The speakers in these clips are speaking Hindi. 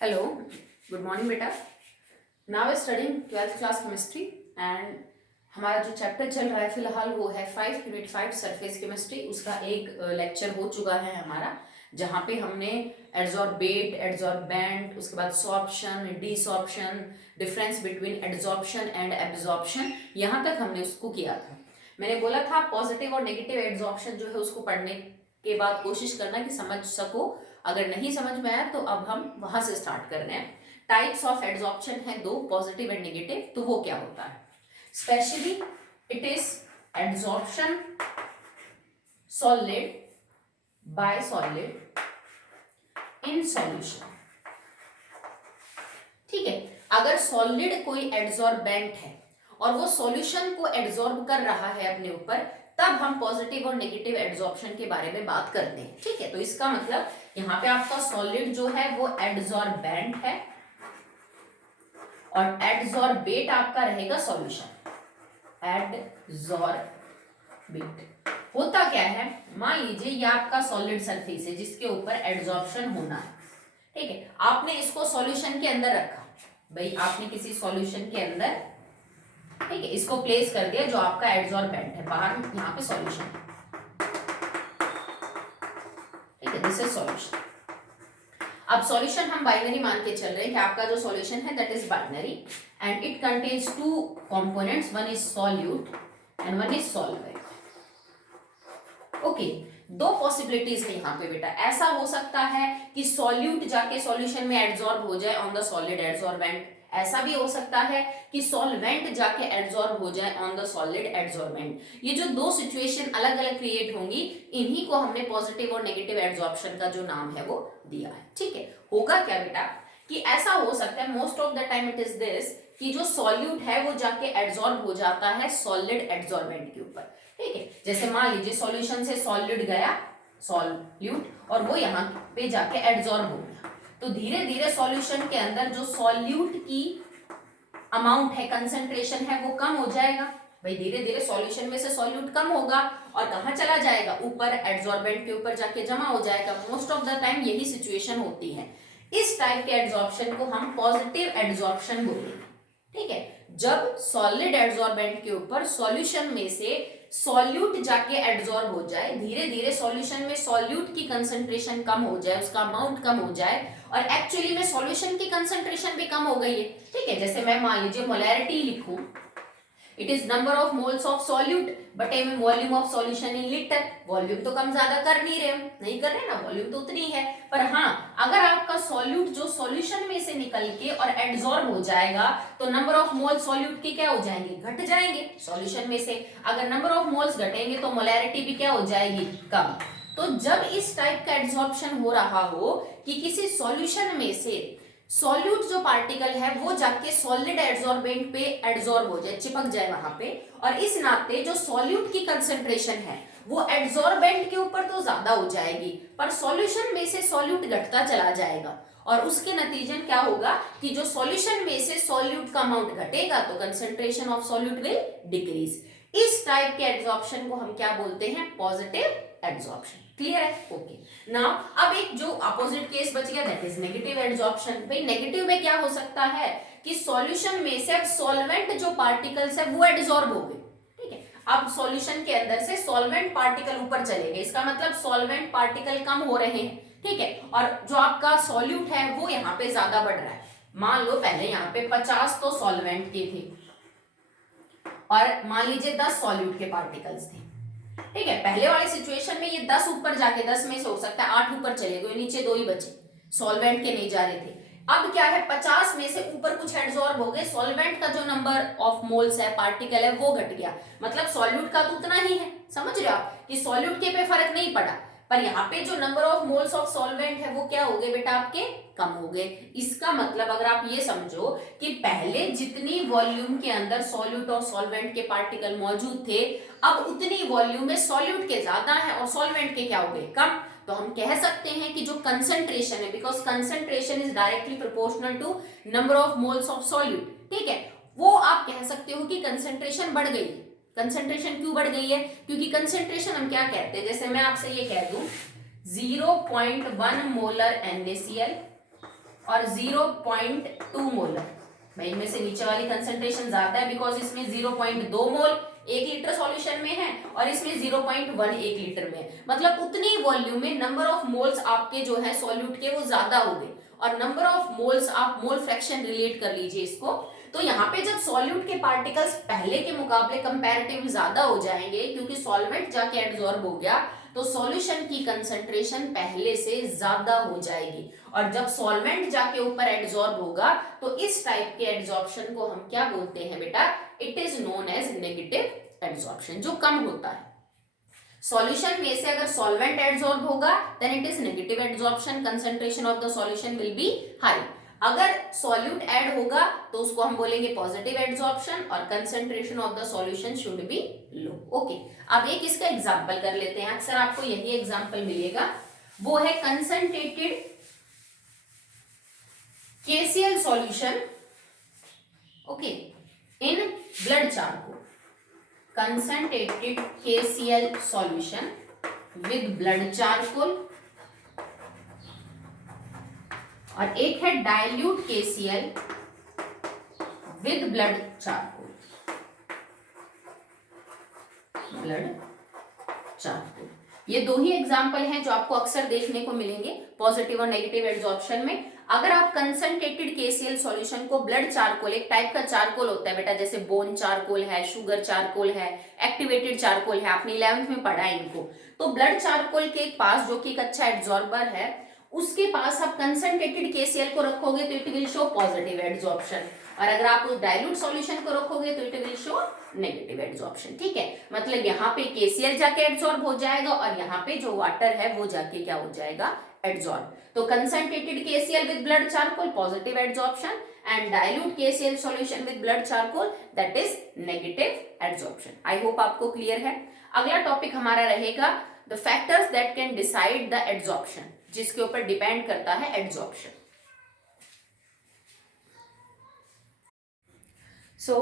हेलो, गुड मॉर्निंग बेटा। Now studying 12th class chemistry and हमारा जो चैप्टर चल रहा है फिलहाल वो है 5 यूनिट 5 सरफेस केमिस्ट्री। उसका एक लेक्चर हो चुका है हमारा, जहाँ पे हमने एड्सॉर्बेट, एड्सॉर्बेंट, उसके बाद sorption, desorption, difference between adsorption and absorption, यहाँ तक हमने उसको किया था। मैंने बोला था पॉजिटिव और नेगेटिव एड्सॉर्प्शन जो है उसको पढ़ने के बाद कोशिश करना कि समझ सको। अगर नहीं समझ में आया तो अब हम वहां से स्टार्ट कर रहे हैं। टाइप्स ऑफ एड्सॉर्प्शन है दो, पॉजिटिव एंड नेगेटिव। तो वो क्या होता है? Specially it is adsorption solid bye solid in solution. ठीक है, अगर सॉलिड कोई एड्सॉर्बेंट है और वो सॉल्यूशन को एड्सॉर्ब कर रहा है अपने ऊपर, तब हम पॉजिटिव और नेगेटिव एड्सॉर्प्शन के बारे में बात करते हैं। ठीक है, तो इसका मतलब यहाँ पे आपका सॉलिड जो है वो एड्सॉर्बेंट है और एड्सॉर्बेट आपका रहेगा सॉल्यूशन। एड्सॉर्बेट होता क्या है? मान लीजिए ये आपका सॉलिड सरफेस है जिसके ऊपर एड्सॉर्प्शन होना है। ठीक है, आपने इसको सॉल्यूशन के अंदर रखा। भाई आपने किसी सॉल्यूशन के अंदर, ठीक है, इसको प्लेस कर दिया जो आपका एड्सॉर्बेंट है। बाहर यहाँ पे सॉल्यूशन, ठीक है, दिस इज सॉल्यूशन। अब सॉल्यूशन हम बाइनरी मान के चल रहे हैं कि आपका जो सॉल्यूशन है that is binary and it contains two components, one is solute and one is solvent. Okay, दो पॉसिबिलिटीज है यहाँ पे बेटा। ऐसा हो सकता है कि सॉल्यूट जाके सॉल्यूशन में एड्सॉर्ब हो जाए ऑन द सॉलिड एड्सॉर्बेंट। ऐसा भी हो सकता है कि सॉल्वेंट जाके एड्सॉर्ब हो जाए ऑन द सॉलिड एड्सॉर्बेंट। ये जो दो सिचुएशन अलग अलग क्रिएट होंगी, इन्हीं को हमने पॉजिटिव और नेगेटिव एड्सॉर्प्शन का जो नाम है वो दिया है। ठीक है, होगा क्या बेटा कि ऐसा हो सकता है, most of the time it is this, कि जो सॉल्यूट है वो जाके एड्सॉर्ब हो जाता है सॉलिड एड्सॉर्बेंट के ऊपर। ठीक है, जैसे मान लीजिए सॉल्यूशन से सॉलिड गया, सॉल्यूट, और वो यहाँ पे जाके एड्सॉर्ब हो गया, तो धीरे धीरे सॉल्यूशन के अंदर जो सॉल्यूट की अमाउंट है, कंसंट्रेशन है, वो कम हो जाएगा। भाई धीरे धीरे सॉल्यूशन में से सॉल्यूट कम होगा और कहाँ चला जाएगा? ऊपर एड्सॉर्बेंट के ऊपर जाके जमा हो जाएगा। मोस्ट ऑफ द टाइम यही सिचुएशन होती है। इस टाइप के एड्सॉर्प्शन को हम पॉजिटिव एड्सॉर्प्शन बोलेंगे। ठीक है, जब सॉलिड एड्सॉर्बेंट के ऊपर सॉल्यूशन में से सॉल्यूट जाके एड्सॉर्ब हो जाए, धीरे धीरे सॉल्यूशन में सॉल्यूट की कंसंट्रेशन कम हो जाए, उसका अमाउंट कम हो जाए, और एक्चुअली में सॉल्यूशन की कंसंट्रेशन भी कम हो गई है। ठीक है, जैसे मैं मान लीजिए मोलैरिटी लिखूं, it is number of moles of solute बटे में volume of solution in litre. Volume तो कम ज्यादा कर नहीं रहे, हम नहीं कर रहे ना, वॉल्यूम तो उतनी है। पर हाँ, अगर आपका सॉल्यूट जो सॉल्यूशन में से निकल के और एड्सॉर्ब हो जाएगा तो नंबर ऑफ मोल सॉल्यूट की क्या हो जाएंगे? घट जाएंगे सॉल्यूशन में से। अगर नंबर ऑफ मोल्स घटेंगे तो मोलैरिटी भी क्या हो जाएगी? कम। तो जब इस टाइप का एड्सॉर्प्शन हो रहा हो कि किसी सॉल्यूशन में से सॉल्यूट जो पार्टिकल है वो जाके सॉलिड एड्सॉर्बेंट पे एड्सॉर्ब हो जाए, चिपक जाए वहां पे, और इस नाते जो सॉल्यूट की कंसंट्रेशन है वो एड्सॉर्बेंट के ऊपर तो ज्यादा हो जाएगी, पर सॉल्यूशन में से सॉल्यूट घटता चला जाएगा, और उसके नतीजे क्या होगा कि जो सॉल्यूशन में से सॉल्यूट का अमाउंट घटेगा तो concentration of solute will decrease. इस टाइप के एड्सॉर्प्शन को हम क्या बोलते हैं? Positive adsorption. क्लियर है? ओके, नाउ अब एक जो अपोजिट केस बच गया दैट इज नेगेटिव एड्सॉर्प्शन। भाई नेगेटिव में क्या हो सकता है कि सॉल्यूशन में से अब सॉल्वेंट जो पार्टिकल्स है वो एड्सॉर्ब हो गए। ठीक है, अब सॉल्यूशन के अंदर से सॉल्वेंट पार्टिकल ऊपर चले गए, इसका मतलब सॉल्वेंट पार्टिकल कम हो रहे हैं। ठीक है, और जो आपका सॉल्यूट है वो यहाँ पे ज्यादा बढ़ रहा है। मान लो पहले यहाँ पे 50 तो सॉल्वेंट के थे और मान लीजिए 10 सॉल्यूट के पार्टिकल्स थे। ठीक है, पहले वाले सिचुएशन में ये 10 ऊपर जाके, 10 में से हो सकता है 8 ऊपर चले गए, नीचे 2 ही बचे, सॉल्वेंट के नहीं जा रहे थे। अब क्या है, 50 में से ऊपर कुछ एड्सॉर्ब हो गए, सॉल्वेंट का जो नंबर ऑफ मोल्स है, पार्टिकल है, वो घट गया। मतलब सॉल्यूट का तो उतना ही है, समझ रहे हो आप कि सॉल्यूट के पे फर्क नहीं पड़ा, पर यहाँ पे जो number of moles of solvent है वो क्या हो गए बेटा? आपके कम हो गए। इसका मतलब अगर आप ये समझो कि पहले जितनी वॉल्यूम के अंदर सॉल्यूट और सॉल्वेंट के पार्टिकल मौजूद थे, अब उतनी वॉल्यूम में सॉल्यूट के ज्यादा है और सॉल्वेंट के क्या हो गए? कम। तो हम कह सकते हैं कि जो कंसंट्रेशन है, because concentration is directly proportional to number of moles of solute, ठीक है, वो आप कह सकते हो कि कंसंट्रेशन बढ़ गई है। कंसंट्रेशन क्यों बढ़ गई है? क्योंकि कंसंट्रेशन हम क्या कहते हैं, जैसे मैं आपसे ये कह दूं 0.1 मोलर NaCl और 0.2 मोलर। भाई इनमें से नीचे वाली कंसंट्रेशन ज्यादा है बिकॉज इसमें 0.2 मोल 1 लीटर सॉल्यूशन में है और इसमें 0.1 1 लीटर में है। मतलब उतनी वॉल्यूम में नंबर ऑफ मोल्स आपके जो है सॉल्यूट के वो ज्यादा हो गए, और नंबर ऑफ मोल्स आप मोल फ्रैक्शन रिलेट कर लीजिए इसको। तो यहाँ पे जब सॉल्यूट के पार्टिकल्स पहले के मुकाबले कंपैरेटिव ज्यादा हो जाएंगे क्योंकि सॉल्वेंट जाके एब्जॉर्ब हो गया, तो सॉल्यूशन की कंसंट्रेशन पहले से ज्यादा हो जाएगी, और जब सॉल्वेंट जाके ऊपर एब्जॉर्ब होगा तो इस टाइप के एब्जॉर्प्शन को हम क्या बोलते हैं बेटा, it is known as negative absorption, जो कम होता है। सॉल्यूशन में से अगर सॉल्वेंट एब्जॉर्ब होगा then it is negative absorption, concentration of the solution will be high. अगर सॉल्यूट ऐड होगा तो उसको हम बोलेंगे पॉजिटिव एब्जॉर्प्शन, और concentration of the solution should be low. Okay, अब एक इसका एग्जांपल कर लेते हैं, अक्सर आपको यही एग्जांपल मिलेगा, वो है concentrated KCl solution, okay, in blood charcoal. Concentrated KCl solution with blood charcoal, और एक है dilute KCl with blood charcoal. blood charcoal, ये दो ही एग्जाम्पल हैं जो आपको अक्सर देखने को मिलेंगे पॉजिटिव और नेगेटिव एब्जॉर्प्शन में। अगर आप कंसंट्रेटेड KCl सॉल्यूशन को ब्लड चारकोल, एक टाइप का चारकोल होता है बेटा, जैसे बोन चारकोल है, शुगर चारकोल है, एक्टिवेटेड चारकोल है, आपने 11th में पढ़ा है इनको। तो ब्लड चारकोल के पास जो कि एक अच्छा एब्जॉर्बर है, उसके पास आप कंसंट्रेटेड KCl को रखोगे तो it will show positive absorption, और अगर आप उस डाइल्यूट सॉल्यूशन को रखोगे तो it will show negative absorption. ठीक है, मतलब यहाँ पे KCl जाके एब्जॉर्ब हो जाएगा और यहाँ पे जो वाटर है वो जाके क्या हो जाएगा, एब्जॉर्ब। तो concentrated KCl with blood charcoal positive absorption, and dilute KCl solution with blood charcoal that is negative absorption. I hope आपको क्लियर है। अगला टॉपिक हमारा रहेगा the factors that can decide the absorption, जिसके ऊपर डिपेंड करता है absorption. So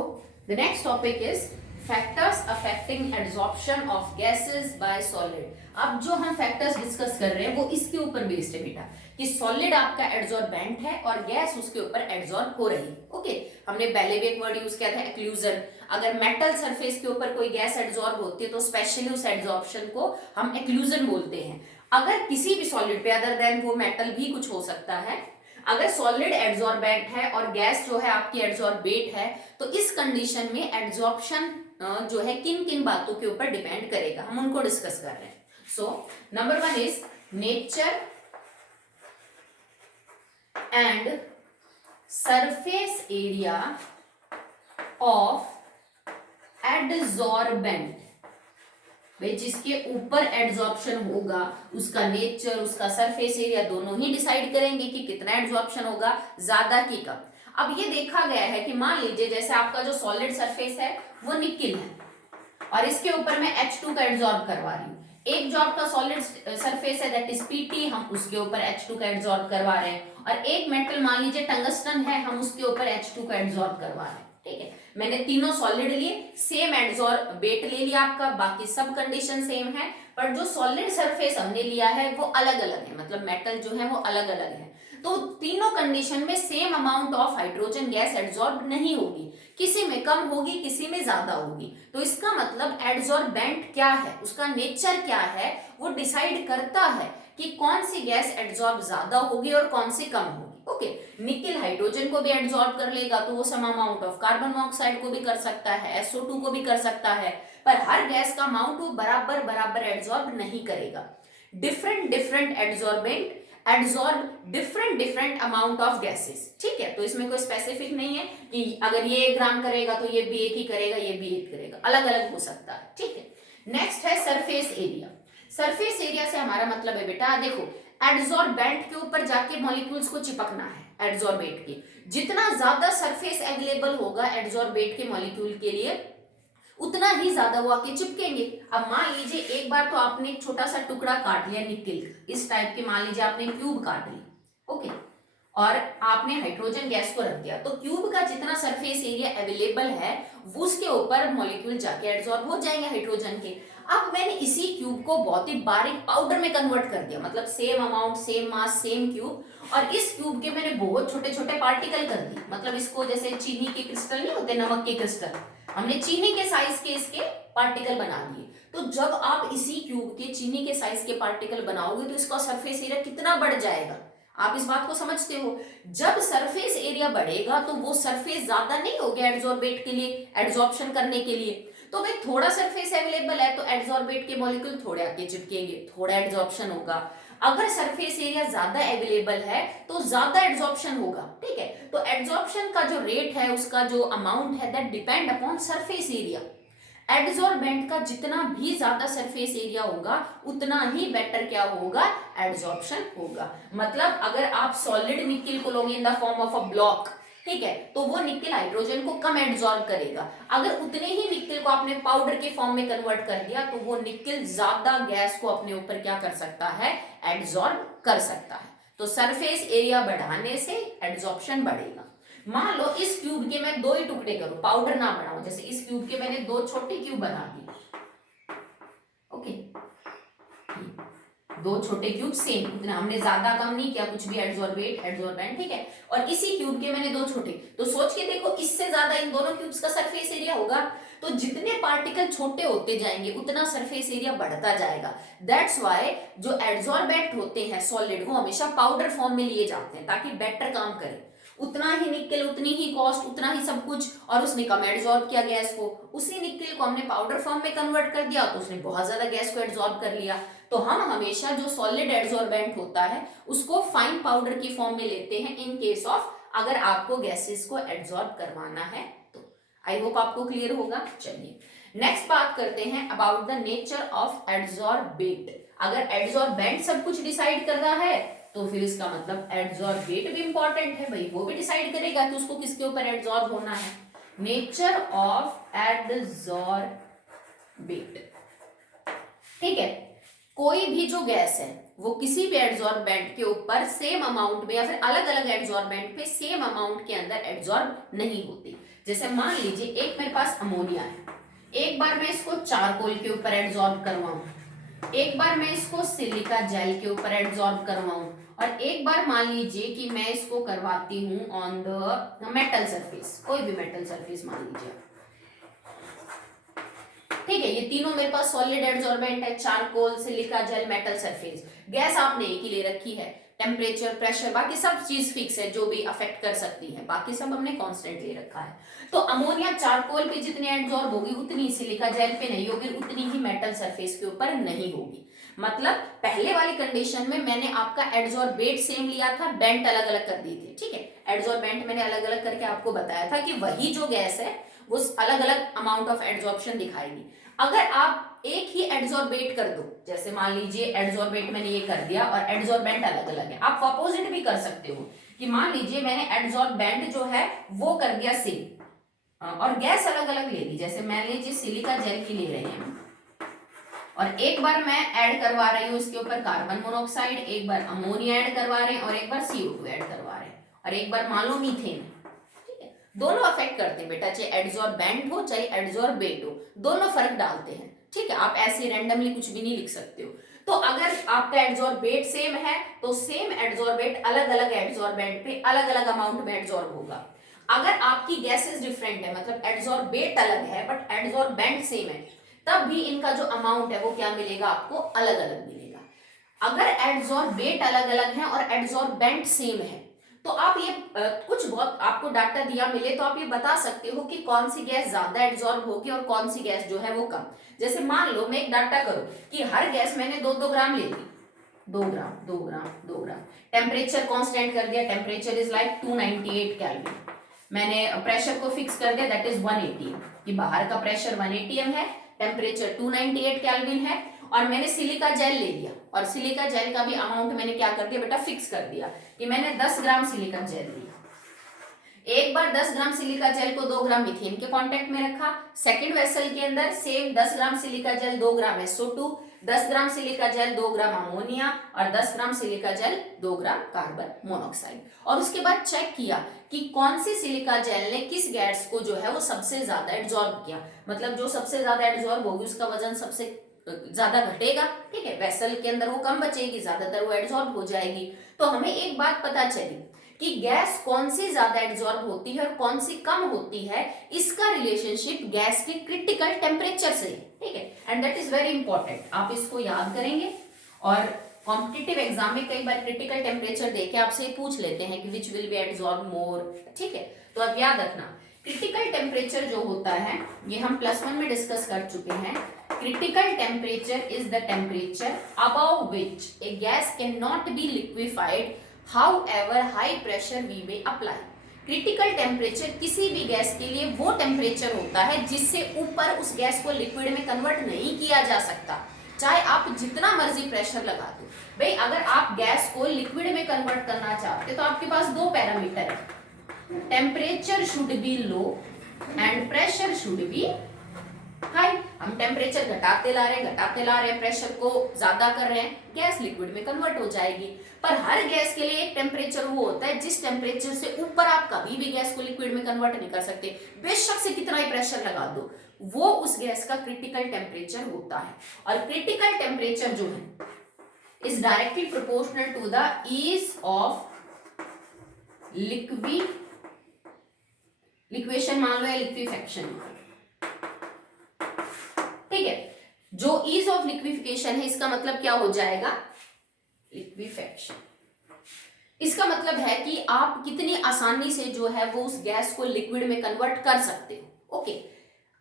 the next topic is factors affecting adsorption of gases by solid। अब जो हम फैक्टर्स डिस्कस कर रहे हैं वो इसके ऊपर बेस्ड है बेटा, कि सॉलिड आपका एड्सॉर्बेंट है और गैस उसके ऊपर एड्सॉर्ब हो रही है। ओके, हमने पहले भी एक वर्ड यूज किया था एक्लूजन। अगर मेटल सरफेस के ऊपर कोई गैस एड्सॉर्ब होती है तो स्पेशली उस एड्सॉर्प्शन को हम एक्लूजन बोलते हैं। अगर किसी भी सॉलिड पे, अदर देन वो मेटल भी कुछ हो सकता है, अगर सॉलिड एड्सॉर्बेंट है और गैस जो है आपकी एड्सॉर्बेट है, तो इस कंडीशन में एड्सॉर्प्शन जो है किन किन बातों के ऊपर डिपेंड करेगा, हम उनको डिस्कस कर रहे हैं। So number 1 is nature and surface area of adsorbent. भाई जिसके ऊपर एड्सॉर्प्शन होगा उसका नेचर, उसका सरफेस एरिया दोनों ही डिसाइड करेंगे कि कितना एड्सॉर्प्शन होगा, ज्यादा की कम। अब ये देखा गया है कि मान लीजिए जैसे आपका जो सॉलिड सरफेस है वो निकिल है और इसके ऊपर मैं H2 का एड्सॉर्ब करवा रही हूँ। एक जो आपका सॉलिड सरफेस है दैट इज Pt, हम उसके ऊपर H2 का एड्सॉर्ब करवा रहे हैं, और एक मेटल मान लीजिए टंगस्टन है, हम उसके ऊपर H2 का एड्सॉर्ब करवा रहे हैं। ठीक है, मैंने तीनों सॉलिड लिए, सेम एड्सॉर्बेट ले लिया आपका, बाकी सब कंडीशन सेम है, पर जो सॉलिड सरफेस हमने लिया है वो अलग अलग है, मतलब मेटल जो है वो अलग अलग है। तो तीनों कंडीशन में same amount of hydrogen gas adsorb नहीं होगी, किसी में कम होगी, किसी में ज्यादा होगी। तो इसका मतलब एड्सॉर्बेंट क्या है, उसका नेचर क्या है, वो डिसाइड करता है कि कौन सी गैस एड्सॉर्ब ज्यादा होगी और कौन सी कम होगी। ओके, निकिल हाइड्रोजन को भी एड्सॉर्ब कर लेगा तो वो some amount of carbon monoxide को भी कर सकता है, SO2 को भी कर सकता है, पर हर गैस का अमाउंट वो बराबर बराबर एड्सॉर्ब नहीं करेगा। Different different adsorbent adsorb different amount of gases. ठीक है, तो इसमें कोई स्पेसिफिक नहीं है कि अगर ये 1 ग्राम करेगा तो ये भी 1 ही करेगा, ये भी 1 करेगा, अलग अलग हो सकता है। ठीक है, नेक्स्ट है सरफेस एरिया। सरफेस एरिया से हमारा मतलब है बेटा, देखो एड्सॉर्बेंट के ऊपर जाके मॉलिक्यूल्स को चिपकना है, एड्सॉर्बेट के जितना ज्यादा सरफेस अवेलेबल होगा एड्सॉर्बेट के मॉलिक्यूल के लिए उतना ही ज्यादा वो आके चिपकेंगे। अब मान लीजिए एक बार तो आपने एक छोटा सा टुकड़ा काट लिया निकिल का, इस टाइप के मान लीजिए आपने क्यूब काट ली, ओके, और आपने हाइड्रोजन गैस को रख दिया, तो क्यूब का जितना सरफेस एरिया अवेलेबल है वो उसके ऊपर मॉलिक्यूल जाके एड्सॉर्ब हो जाएंगे हाइड्रोजन के। अब मैंने इसी क्यूब को बहुत ही बारीक पाउडर में कन्वर्ट कर दिया, मतलब same amount, same mass, same cube, और इस क्यूब के मैंने बहुत छोटे छोटे पार्टिकल कर दिए। मतलब इसको जैसे चीनी के क्रिस्टल नहीं होते, नमक के क्रिस्टल, हमने चीनी के साइज के इसके पार्टिकल बना दिए। तो जब आप इसी क्यूब के चीनी के साइज के पार्टिकल बनाओगे तो इसका सरफेस एरिया कितना बढ़ जाएगा, आप इस बात को समझते हो। जब सरफेस एरिया बढ़ेगा तो वो सरफेस ज्यादा नहीं हो गया एड्सॉर्बेट के लिए, एड्सॉर्प्शन करने के लिए। तो भाई थोड़ा सरफेस अवेलेबल है तो एड्सॉर्बेट के मॉलिक्यूल थोड़े आके चिपकेंगे, थोड़ा एड्सॉर्प्शन होगा। अगर सरफेस एरिया ज्यादा अवेलेबल है तो ज्यादा एड्सॉर्प्शन होगा, ठीक है। तो एड्सॉर्प्शन का जो रेट है, उसका जो अमाउंट है, that depend upon surface area. Adsorbent का जितना भी ज्यादा सरफेस एरिया होगा उतना ही बेटर क्या होगा, एड्सॉर्प्शन होगा। मतलब अगर आप सॉलिड निकिल को लोगे in the form of a block, ठीक है, तो वो निकिल हाइड्रोजन को कम एड्सॉर्ब करेगा। अगर उतने ही निकिल को आपने पाउडर के फॉर्म में कन्वर्ट कर दिया तो वो निकिल ज्यादा गैस को अपने ऊपर क्या कर सकता है, एड्सॉर्ब कर सकता है। तो सरफेस एरिया बढ़ाने से एड्सॉर्प्शन बढ़ेगा। मान लो इस क्यूब के मैं दो ही टुकड़े करूं, पाउडर ना बनाऊं, जैसे इस क्यूब के मैंने दो छोटे क्यूब बना दिए, ओके, दो छोटे क्यूब सेम, इतना हमने ज्यादा कम नहीं किया कुछ भी, एड्सॉर्बेट एड्सॉर्बेंट, ठीक है। और इसी क्यूब के मैंने दो छोटे, तो सोच के देखो इससे ज्यादा इन दोनों क्यूब्स का सरफेस एरिया होगा। तो जितने पार्टिकल छोटे होते जाएंगे उतना सरफेस एरिया बढ़ता जाएगा। दैट्स व्हाई जो एड्सॉर्बेंट होते हैं सॉलिड, वो हमेशा पाउडर फॉर्म में लिए जाते हैं ताकि बेटर काम करें। उतना ही निकेल, उतनी ही कॉस्ट, उतना ही सब कुछ, और उसने कम एड्सॉर्ब किया गैस को। उसी निकेल को हमने पाउडर फॉर्म में कन्वर्ट कर दिया तो उसने बहुत ज्यादा गैस को एड्सॉर्ब कर लिया। तो हम हमेशा जो सॉलिड एड्सॉर्बेंट होता है उसको फाइन पाउडर की फॉर्म में लेते हैं इन केस ऑफ अगर आपको गैसेस को एड्सॉर्ब करवाना है तो। आई होप आपको क्लियर होगा। चलिए नेक्स्ट बात करते हैं about the nature of adsorbate. अगर एड्सॉर्बेंट सब कुछ डिसाइड कर रहा है तो फिर इसका मतलब एड्सॉर्बेट भी इंपॉर्टेंट है भाई, वो भी डिसाइड करेगा कि उसको किसके ऊपर एड्सॉर्ब होना है। नेचर ऑफ एड्सॉर्बेट, ठीक है, कोई भी जो गैस है वो किसी भी एड्सॉर्बेंट के ऊपर सेम अमाउंट में या फिर अलग अलग एड्सॉर्बेंट पे सेम अमाउंट के अंदर एड्सॉर्ब नहीं होती। जैसे मान लीजिए एक मेरे पास अमोनिया है, एक बार मैं इसको चारकोल के ऊपर एड्सॉर्ब करवाऊं, एक बार मैं इसको सिलिका जेल के ऊपर एड्सॉर्ब करवाऊं, और एक बार मान लीजिए कि मैं इसको करवाती हूं ऑन द मेटल सरफेस, कोई भी मेटल सरफेस मान लीजिए, ठीक है। ये तीनों मेरे पास सॉलिड एड्सॉर्बेंट है, charcoal, silica gel, metal surface. Gas आपने एक ही ले रखी है, टेम्परेचर, प्रेशर, बाकी सब चीज फिक्स है, जो भी अफेक्ट कर सकती है, बाकी सब हमने कांस्टेंट ले रखा है। तो अमोनिया चारकोल पे जितनी एड्सॉर्ब होगी उतनी सिलिका जेल पे नहीं होगी, उतनी ही मेटल सरफेस के ऊपर नहीं होगी। मतलब पहले वाली कंडीशन में मैंने आपका एड्सॉर्बेट सेम लिया था, बेंट अलग अलग कर दी थी, ठीक है। एड्सॉर्बेंट मैंने अलग अलग करके आपको बताया था कि वही जो गैस है वो अलग अलग अमाउंट ऑफ एड्सॉर्प्शन दिखाएगी। अगर आप एक ही एड्सॉर्बेट कर दो, जैसे मान लीजिए एड्सॉर्बेट मैंने ये कर दिया और एड्सॉर्बेंट अलग अलग है, आप अपोजिट भी कर सकते हो कि मान लीजिए मैंने एड्सॉर्बेंट जो है वो कर दिया सेम और गैस अलग अलग ले ली, जैसे मान लीजिए सिलिका जेल की ले रहे हैं और एक बार मैं ऐड करवा रही हूँ इसके ऊपर कार्बन मोनोऑक्साइड, एक बार अमोनिया ऐड करवा रहे हैं और एक बार CO2 ऐड करवा रहे हैं और एक बार मान लो मीथेन। दोनों अफेक्ट करते हैं बेटा, चाहे एड्सॉर्बेंट हो चाहे एड्सॉर्बेट हो, दोनों फर्क डालते हैं, ठीक है। आप ऐसे रैंडमली कुछ भी नहीं लिख सकते हो। तो अगर आपका एड्सॉर्बेट सेम है तो सेम एड्सॉर्बेट अलग अलग एड्सॉर्बेंट पे अलग अलग अमाउंट में एड्सॉर्ब होगा। अगर आपकी गैसेस डिफरेंट है, मतलब एड्सॉर्बेट अलग है बट एड्सॉर्बेंट सेम है, तब भी इनका जो अमाउंट है वो क्या मिलेगा, आपको अलग अलग मिलेगा। अगर एड्सॉर्बेट अलग अलग है और एड्सॉर्बेंट सेम है तो आप ये कुछ बहुत आपको डाटा दिया मिले तो आप ये बता सकते हो कि कौन सी गैस ज्यादा एड्सॉर्ब होगी और कौन सी गैस जो है वो कम। जैसे मान लो मैं एक डाटा करूं कि हर गैस मैंने 2-2 ग्राम ले ली, 2 ग्राम 2 ग्राम 2 ग्राम, टेम्परेचर कांस्टेंट कर दिया, टेम्परेचर इज लाइक 298 केल्विन, मैंने प्रेशर को फिक्स कर दिया दैट इज 180 कि बाहर का प्रेशर 180 है, टेम्परेचर 298 केल्विन है, और मैंने सिलिका जेल ले लिया और सिलिका जेल का भी अमाउंट मैंने क्या कर दिया बेटा, फिक्स कर दिया कि मैंने 10 ग्राम सिलिका जेल लिया। एक बार 10 ग्राम सिलिका जेल को 2 ग्राम मीथेन के कांटेक्ट में रखा, सेकंड वेसल के अंदर same 10 gram silica gel 2 gram SO2, 10 gram silica gel 2 gram ammonia और 10 gram silica gel 2 gram carbon monoxide, और उसके बाद चेक किया कि कौन सी सिलिका जेल ने किस गैस को जो है वो सबसे ज्यादा एड्सॉर्ब किया, मतलब जो सबसे ज्यादा एड्सॉर्ब होगी उसका वजन सबसे ज्यादा घटेगा, ठीक है, वेसल के अंदर वो कम बचेगी, ज्यादातर वो एड्सॉर्ब हो जाएगी। तो हमें एक बात पता चली कि गैस कौन सी ज्यादा एड्सॉर्ब होती है और कौन सी कम होती है, इसका रिलेशनशिप गैस के क्रिटिकल टेम्परेचर से, ठीक है, and that is very important. आप इसको याद करेंगे और कॉम्पिटिटिव एग्जाम में कई बार क्रिटिकल टेम्परेचर देके आपसे पूछ लेते हैं कि विच विल बी एब्जॉर्ब मोर, ठीक है, तो आप याद रखना क्रिटिकल टेम्परेचर जो होता है, ये हम +1 में डिस्कस कर चुके हैं। Critical temperature is the temperature above which a gas can not be liquefied however high pressure we may apply. Critical temperature किसी भी गैस के लिए वो टेम्परेचर होता है जिससे ऊपर उस गैस को लिक्विड में कन्वर्ट नहीं किया जा सकता, चाहे आप जितना मर्जी प्रेशर लगा दो। भाई अगर आप गैस को लिक्विड में कन्वर्ट करना चाहते तो आपके पास दो पैरामीटर है, temperature should be low and pressure should be high. हम टेम्परेचर घटाते ला रहे हैं, प्रेशर को ज्यादा कर रहे हैं, गैस लिक्विड में कन्वर्ट हो जाएगी। पर हर गैस के लिए एक टेम्परेचर वो होता है जिस टेम्परेचर से ऊपर आप कभी भी गैस को लिक्विड में कन्वर्ट नहीं कर सकते, बेशक से कितना ही प्रेशर लगा दो, वो उस गैस का क्रिटिकल टेम्परेचर होता है। और क्रिटिकल टेम्परेचर जो है is directly proportional to the ease of liquefaction मान लो या लिक्विफेक्शन, ठीक है। जो ईज ऑफ लिक्विफिकेशन है इसका मतलब क्या हो जाएगा, लिक्विफेक्शन। इसका मतलब है कि आप कितनी आसानी से जो है वो उस गैस को लिक्विड में कन्वर्ट कर सकते हो, ओके।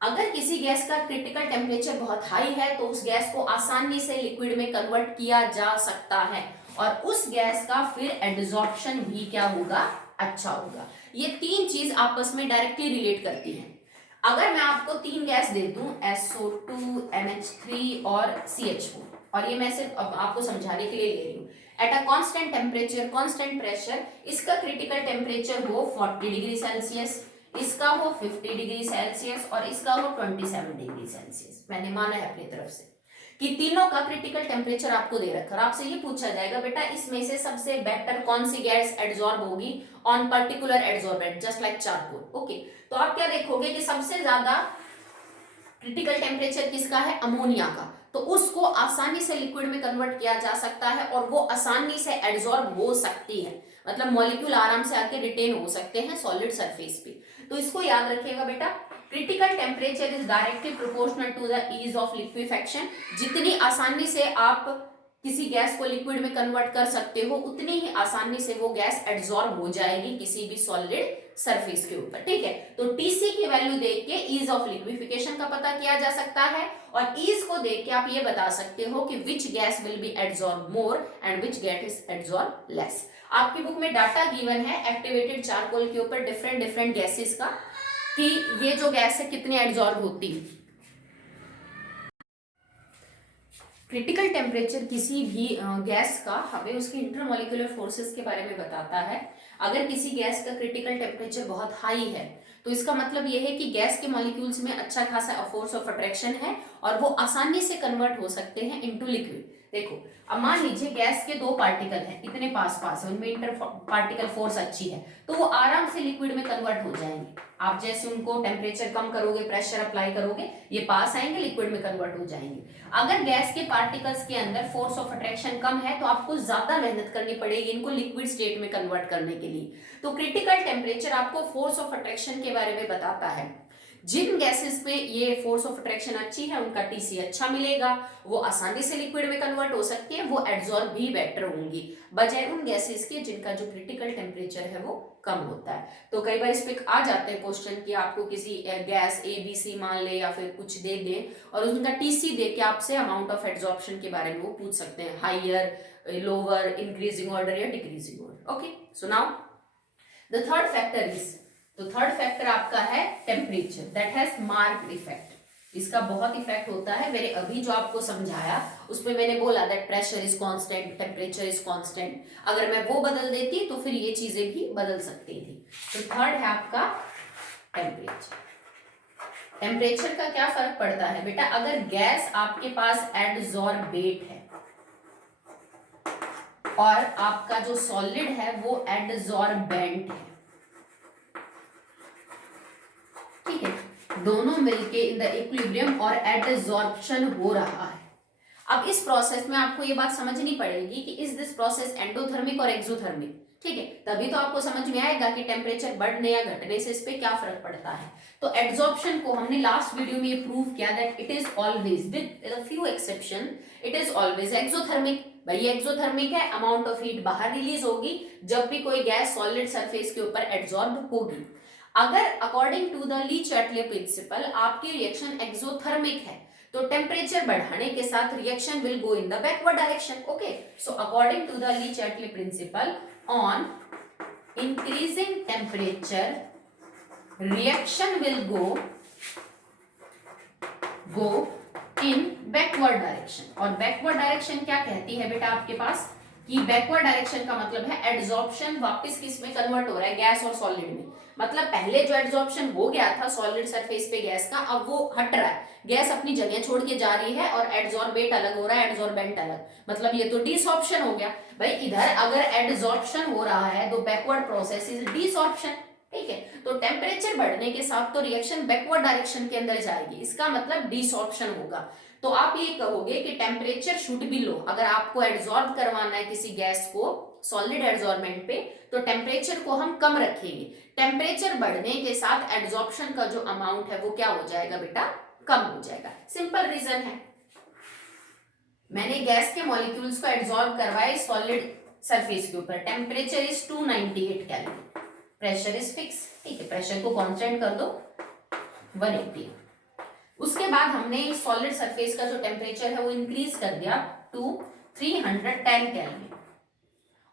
अगर किसी गैस का क्रिटिकल टेम्परेचर बहुत हाई है तो उस गैस को आसानी से लिक्विड में कन्वर्ट किया जा सकता है और उस गैस का फिर एड्सॉर्प्शन भी क्या होगा, अच्छा होगा। ये तीन चीज आपस में डायरेक्टली रिलेट करती हैं। अगर मैं आपको तीन गैस दे दूं SO2, NH3 और CH4, और ये मैं सिर्फ आपको समझाने के लिए ले रही हूँ, at a constant temperature constant pressure, इसका क्रिटिकल टेम्परेचर हो 40 डिग्री सेल्सियस, इसका हो 50 डिग्री सेल्सियस और इसका हो 27 डिग्री सेल्सियस, मैंने माना है अपनी तरफ से कि तीनों का क्रिटिकल टेम्परेचर आपको दे रखा है। आपसे ये पूछा जाएगा बेटा इसमें से सबसे बेटर कौन सी गैस एड्सॉर्ब होगी on particular adsorbent just like charcoal, okay. तो आप क्या देखोगे कि सबसे ज्यादा क्रिटिकल टेम्परेचर किसका है, अमोनिया का, तो उसको आसानी से लिक्विड में कन्वर्ट किया जा सकता है और वो आसानी से एड्सॉर्ब हो सकती है, मतलब मॉलिक्यूल आराम से आके रिटेन हो सकते हैं सॉलिड सरफेस पे। तो इसको याद रखिएगा बेटा, critical temperature is directly proportional to the ease of liquefaction. जितनी आसानी से आप किसी गैस को लिक्विड में कन्वर्ट कर सकते हो उतनी ही आसानी से वो गैस एड्सॉर्ब हो जाएगी किसी भी सॉलिड सरफेस के ऊपर, ठीक है। तो TC की वैल्यू देख के ईज ऑफ लिक्विफिकेशन का पता किया जा सकता है और ईज को देख के आप ये बता सकते हो कि which gas will be adsorb more and which gas is adsorb less. आपकी बुक में डाटा गिवन है एक्टिवेटेड चारकोल के ऊपर डिफरेंट गैसेस का कि ये जो गैस है कितनी एड्सॉर्ब होती है। क्रिटिकल टेम्परेचर किसी भी गैस का हमें उसके इंटरमॉलिक्यूलर फोर्सेस के बारे में बताता है। अगर किसी गैस का क्रिटिकल टेम्परेचर बहुत हाई है तो इसका मतलब यह है कि गैस के मॉलिक्यूल्स में अच्छा खासा फोर्स ऑफ अट्रैक्शन है और वो आसानी से कन्वर्ट हो सकते हैं इनटू लिक्विड। देखो अब मान लीजिए गैस के दो पार्टिकल हैं, इतने पास है, उनमें इंटर पार्टिकल फोर्स अच्छी है तो वो आराम से लिक्विड में कन्वर्ट हो जाएंगे। आप जैसे उनको टेम्परेचर कम करोगे, प्रेशर अप्लाई करोगे, ये पास आएंगे, लिक्विड में कन्वर्ट हो जाएंगे। अगर गैस के पार्टिकल्स के अंदर फोर्स ऑफ अट्रैक्शन कम है तो आपको ज्यादा मेहनत करनी पड़ेगी इनको लिक्विड स्टेट में कन्वर्ट करने के लिए। तो क्रिटिकल टेम्परेचर आपको फोर्स ऑफ अट्रैक्शन के बारे में बताता है। जिन गैसेस में ये फोर्स ऑफ अट्रैक्शन अच्छी है उनका TC अच्छा मिलेगा, वो आसानी से लिक्विड में कन्वर्ट हो सकती है, वो एड्सॉर्ब भी बेटर होंगी बजाय उन गैसेस के जिनका जो क्रिटिकल टेम्परेचर है वो कम होता है। तो कई बार इस पे आ जाते हैं क्वेश्चन कि आपको किसी गैस ABC मान ले या फिर कुछ दे दे और उनका TC दे के आपसे अमाउंट ऑफ एड्सॉर्प्शन के बारे में वो पूछ सकते हैं, हाइयर, लोअर, इंक्रीजिंग ऑर्डर या decreasing order, okay. So now the third factor is, तो थर्ड फैक्टर आपका है temperature that has marked effect. इसका बहुत इफेक्ट होता है। मैंने अभी जो आपको समझाया उसमें मैंने बोला that pressure is constant, temperature is constant, अगर मैं वो बदल देती तो फिर ये चीजें भी बदल सकती थी। तो थर्ड है आपका टेम्परेचर। टेम्परेचर का क्या फर्क पड़ता है बेटा, अगर गैस आपके पास एडसॉर्बेट है और आपका जो सॉलिड है वो एडसॉर्बेंट है, ठीक है, दोनों मिलके इन द इक्विलिब्रियम और एडसॉर्प्शन हो रहा है, अब इस प्रोसेस में आपको ये बात समझनी पड़ेगी कि इज दिस प्रोसेस एंडोथर्मिक और एक्सोथर्मिक, ठीक है, तभी तो आपको समझ में आएगा कि टेम्परेचर बढ़ने या घटने से इस पे क्या फर्क पड़ता है। तो एड्सॉर्प्शन को हमने लास्ट वीडियो में ये प्रूव किया that it is always with a few exception it is always exothermic. भाई ये एक्सोथर्मिक है, अमाउंट ऑफ हीट बाहर रिलीज होगी जब भी कोई गैस सॉलिड सरफेस के ऊपर एड्सॉर्ब होगी। अगर according to the Le Chatelier principle आपकी रिएक्शन एक्सोथर्मिक है तो टेम्परेचर बढ़ाने के साथ reaction will go in the backward direction. Okay, so according to the Le Chatelier principle on increasing temperature reaction will go in backward direction। और backward direction क्या कहती है बेटा आपके पास कि backward direction का मतलब है एड्सॉर्प्शन वापस किस में कन्वर्ट हो रहा है, गैस और सॉलिड में। मतलब पहले जो एड्सॉर्प्शन हो गया था सॉलिड सरफेस पे गैस का, अब वो हट रहा है, गैस अपनी जगह छोड़ के जा रही है और एड्सॉर्बेट अलग हो रहा है, एड्सॉर्बेंट अलग, मतलब ये तो डिसॉर्प्शन हो गया। भाई इधर अगर एड्सॉर्प्शन हो रहा है तो बैकवर्ड प्रोसेस इज डिसॉर्प्शन, ठीक है। तो टेम्परेचर बढ़ने के साथ तो रिएक्शन बैकवर्ड डायरेक्शन के अंदर जाएगी, इसका मतलब डिसॉर्प्शन होगा। तो आप ये कहोगे कि टेम्परेचर शुड बी लो, अगर आपको एड्सॉर्ब करवाना है किसी गैस को सॉलिड एड्सॉर्बेंट पे तो टेम्परेचर को हम कम रखेंगे। टेम्परेचर बढ़ने के साथ एड्सॉर्प्शन का जो अमाउंट है वो क्या हो जाएगा बेटा, कम हो जाएगा। सिंपल रीजन है, मैंने गैस के मॉलिक्यूल्स को एड्सॉर्ब करवाए सॉलिड सरफेस के ऊपर, temperature is 298 kelvin, pressure is fix, ठीक है, प्रेशर को कांस्टेंट कर दो 180। उसके बाद हमने सॉलिड सरफेस का जो टेम्परेचर है वो इंक्रीज कर दिया टू 310 केल्विन,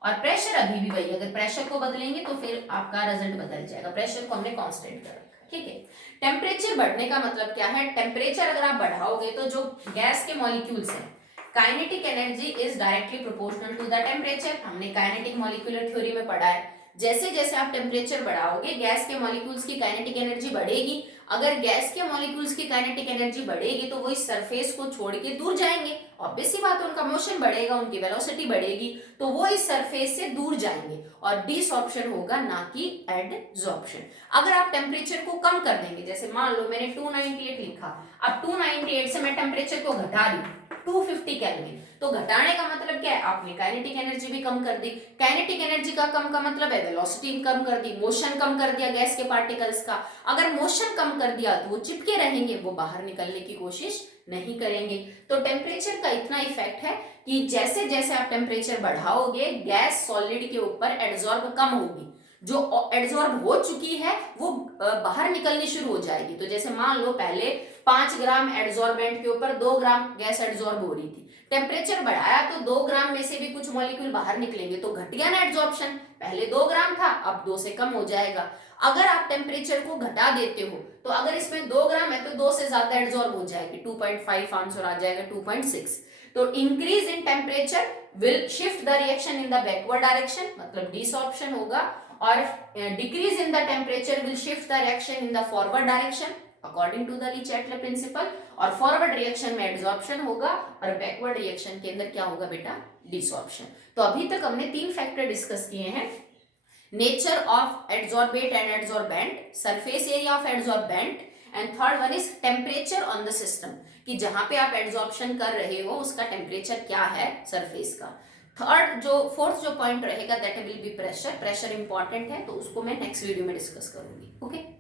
और प्रेशर अभी भी वही, अगर प्रेशर को बदलेंगे तो फिर आपका रिजल्ट बदल जाएगा, प्रेशर को हमने कांस्टेंट कर रखा, ठीक है। टेम्परेचर बढ़ने का मतलब क्या है, टेम्परेचर अगर आप बढ़ाओगे तो जो गैस के मॉलिक्यूल्स हैं kinetic energy is directly proportional to the temperature, हमने काइनेटिक मॉलिक्यूलर थ्योरी में पढ़ा है। जैसे जैसे आप टेम्परेचर बढ़ाओगे गैस के मॉलिक्यूल्स की काइनेटिक एनर्जी बढ़ेगी, अगर गैस के मॉलिक्यूल्स की काइनेटिक एनर्जी बढ़ेगी तो वो इस सरफेस को छोड़ के दूर जाएंगे, ऑब्वियस सी बात है, उनका मोशन बढ़ेगा, उनकी वेलोसिटी बढ़ेगी, तो वो इस सरफेस से दूर जाएंगे और डिसॉर्प्शन होगा ना कि एडसॉर्प्शन। अगर आप टेम्परेचर को कम कर देंगे, जैसे मान लो मैंने 298 लिखा, अब 298 से मैं टेम्परेचर को घटा दी 250 केल्विन, तो घटाने का मतलब क्या है, आपने काइनेटिक एनर्जी भी कम कर दी, काइनेटिक एनर्जी का कम का मतलब है वेलोसिटी कम कर दी, मोशन कम कर दिया गैस के पार्टिकल्स का। अगर मोशन कम कर दिया तो वो चिपके रहेंगे, वो बाहर निकलने की कोशिश नहीं करेंगे। तो टेम्परेचर का इतना इफेक्ट है कि जैसे जैसे आप टेम्परेचर बढ़ाओगे गैस सॉलिड के ऊपर एड्सॉर्ब कम होगी, जो एड्सॉर्ब हो चुकी है वो बाहर निकलनी शुरू हो जाएगी। तो जैसे मान लो पहले 5 ग्राम एड्सॉर्बेंट के ऊपर 2 ग्राम गैस एड्सॉर्ब हो रही थी, टेम्परेचर बढ़ाया तो 2 ग्राम में से भी कुछ मॉलिक्यूल बाहर निकलेंगे, तो घट गया ना एड्सॉर्प्शन, पहले 2 ग्राम था अब 2 से कम हो जाएगा। अगर आप टेम्परेचर को घटा देते हो तो अगर इसमें 2 ग्राम है तो 2 से ज्यादा एड्सॉर्ब हो जाएगी, 2.5 आंसर आ जाएगा 2.6। तो increase in temperature will shift the reaction in the backward direction, मतलब डिसॉर्प्शन होगा, और decrease in the temperature will shift the reaction in the forward direction according to the Le Chatelier principle, और फॉरवर्ड रिएक्शन में एड्सॉर्प्शन होगा और बैकवर्ड रिएक्शन के अंदर क्या होगा बेटा, डिसॉर्प्शन। तो अभी तक हमने 3 फैक्टर डिस्कस किए हैं, nature of adsorbate and adsorbent, surface area of adsorbent, and third one is temperature on the system, कि जहां पे आप एड्सॉर्प्शन कर रहे हो उसका टेम्परेचर क्या है सरफेस का। फोर्थ जो पॉइंट रहेगा that will be pressure, pressure important है तो उसको मैं नेक्स्ट वीडियो में डिस्कस करूंगी। ओके।